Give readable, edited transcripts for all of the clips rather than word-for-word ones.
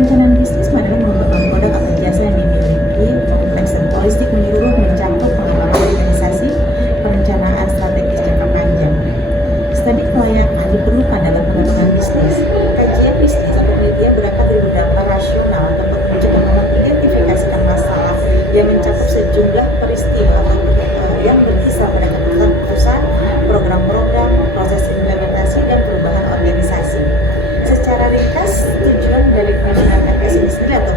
Perencanaan bisnis adalah mengembangkan produk atau jasa yang dimiliki kompleks dan holistik menyeluruh mencakup pengembangan organisasi, perencanaan strategis jangka panjang. Studi kelayakan diperlukan dalam pengembangan bisnis. Kajian bisnis atau penelitian berangkat dari beberapa rasional untuk mencoba mengidentifikasikan masalah yang mencakup sejumlah peristiwa atau yang berkisar pada keputusan, program-program, proses implementasi, dan perubahan organisasi. Secara ringkas, tujuan dari pengembangan FS ini sendiri atau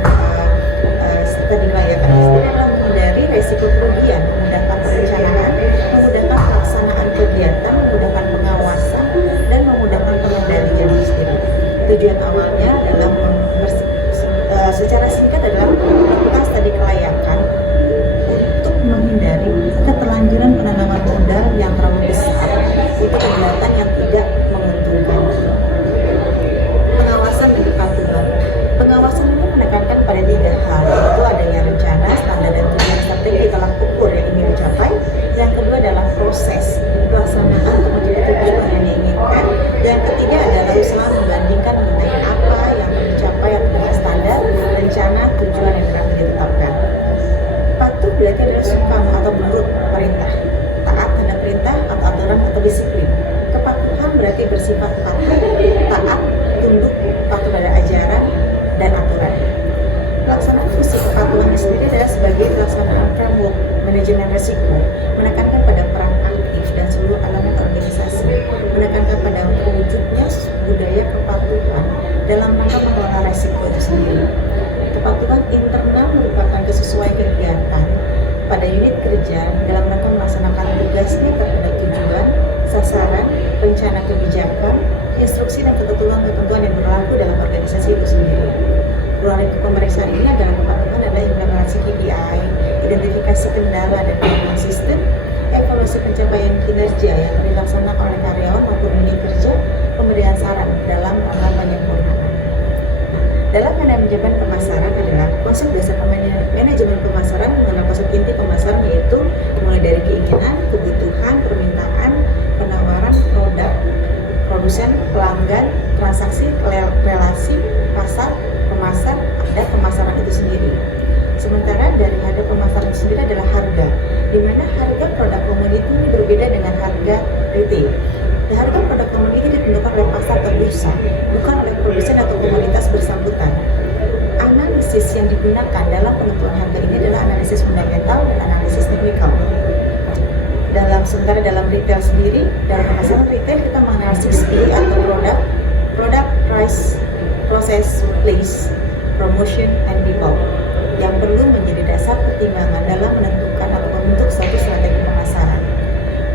studi kelayakan ini sendiri adalah menghindari resiko kerugian, memudahkan perencanaan, memudahkan pelaksanaan kegiatan, memudahkan pengawasan, dan memudahkan pengendalian sendiri. Tujuan awalnya adalah secara singkat adalah melakukan studi kelayakan untuk menghindari keterlanjuran penanaman modal yang terlalu besar untuk kegiatan yang tidak menguntungkan. Pengawasan dan kepatuhan. Pengawasan ini menekankan pada 3 hal, yaitu adanya rencana, standar, dan tujuan strategi tolak ukur yang ingin dicapai. Yang kedua adalah proses pelaksanaan untuk mencapai tujuan yang diinginkan. Yang ketiga adalah usaha membandingkan mengenai apa yang dicapai dengan standar, rencana, tujuan yang telah ditetapkan. Patuh berarti adalah suka atau menurut perintah, taat terhadap perintah atau aturan atau disiplin. Kepatuhan berarti bersifat patuh, taat, tunduk, patuh pada ajaran dan aturan. Pelaksanaan fungsi kepatuhan sendiri adalah sebagai pelaksanaan framework manajemen risiko, menekankan pada peran aktif dan seluruh elemen organisasi, menekankan pada wujudnya budaya kepatuhan dalam rangka mengelola risiko itu sendiri. Kepatuhan internal merupakan kesesuaian kegiatan pada unit kerja dalam rangka melaksanakan tugasnya terhadap tujuan, sasaran, rencana kebijakan, instruksi dan ketentuan-ketentuan yang berlaku dalam organisasi itu sendiri. Ruang lingkup pemeriksaan ini adalah kepatuhan adalah implementasi KPI, identifikasi kendala dan perubahan sistem, evaluasi pencapaian kinerja yang dilaksanakan oleh karyawan maupun unit kerja, pemberian saran dalam rangka penyempurnaan. Dalam manajemen pemasaran adalah konsep dasar manajemen pemasaran mengenai konsep inti pemasaran, yaitu mulai dari keinginan, kebutuhan, permintaan, penawaran, produk, produsen, pelanggan, transaksi, relasi, pasar, pemasar, dan pemasaran itu sendiri. Sementara dari harga pemasaran itu sendiri adalah harga, di mana harga produk komoditi ini berbeda dengan harga retail. Dan harga produk komoditi ditentukan oleh pasar atau bursa, bukan oleh produsen atau komoditas bersangkutan. Analisis yang digunakan dalam penentuan harga ini adalah analisis fundamental dan analisis teknikal. Sementara dalam retail sendiri, dalam pemasaran retail kita menganalisis P atau product, price, process, place, promotion, and people yang perlu menjadi dasar pertimbangan dalam menentukan atau membentuk suatu strategi pemasaran.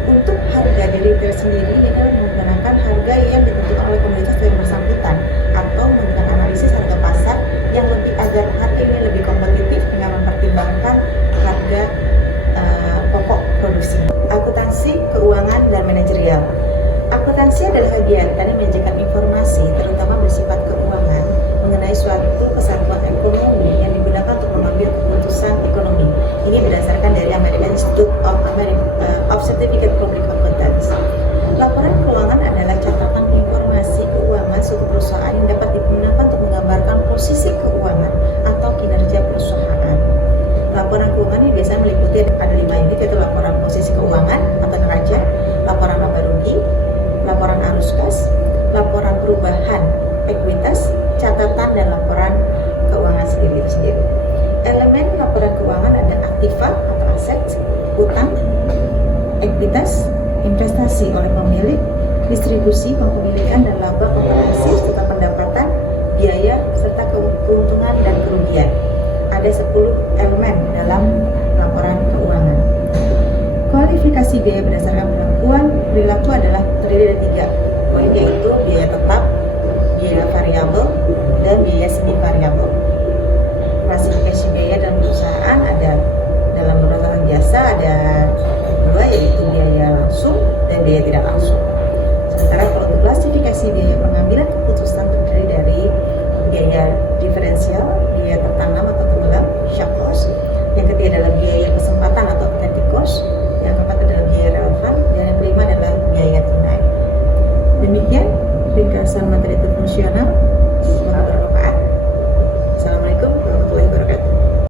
Untuk harga di retail sendiri ini adalah menggunakan harga yang ditentukan oleh komunitas yang bersangkutan atau menggunakan analisis harga pasar yang lebih agar harga ini lebih kompetitif dengan mempertimbangkan harga pokok produksi. Akuntansi, keuangan, dan manajerial. Akuntansi adalah kegiatan yang menyajikan informasi terutama bersifat keuangan mengenai suatu kesatuan ekonomi yang digunakan untuk mengambil keputusan ekonomi. Ini berdasarkan dari American Institute of Certificate Public Accountants. Laporan keuangan adalah catatan informasi keuangan suatu perusahaan yang dapat digunakan untuk menggambarkan posisi keuangan atau kinerja perusahaan. Laporan keuangan ini biasanya meliputi ada 5 unit, yaitu laporan posisi keuangan atau neraca, laporan laba rugi, laporan arus kas, laporan perubahan ekuitas, catatan, dan laporan keuangan sendiri itu sendiri. Elemen laporan keuangan ada aktiva atau aset, utang, ekuitas, investasi oleh pemilik, distribusi, kepemilikan, dan laba komprehensif serta pendapatan, biaya, serta keuntungan dan kerugian. Ada 10 elemen dalam laporan keuangan. Kualifikasi biaya berdasarkan perilaku adalah terdiri dari 3 poin, yaitu biaya tetap, biaya variabel, dan biaya semi variabel. Klasifikasi biaya dalam perusahaan ada dalam perusahaan jasa ada 2, yaitu biaya langsung dan biaya tidak langsung. Sementara kalau untuk klasifikasi biaya pengambilan keputusan terdiri dari biaya diferensial, biaya tertanam atau tenggelam, shock cost. Yang ketiga adalah biaya kesempatan atau opportunity cost. Yang keempat adalah biaya relevan, dan yang kelima adalah biaya tunai. Demikian ringkasan materi itu fungsional.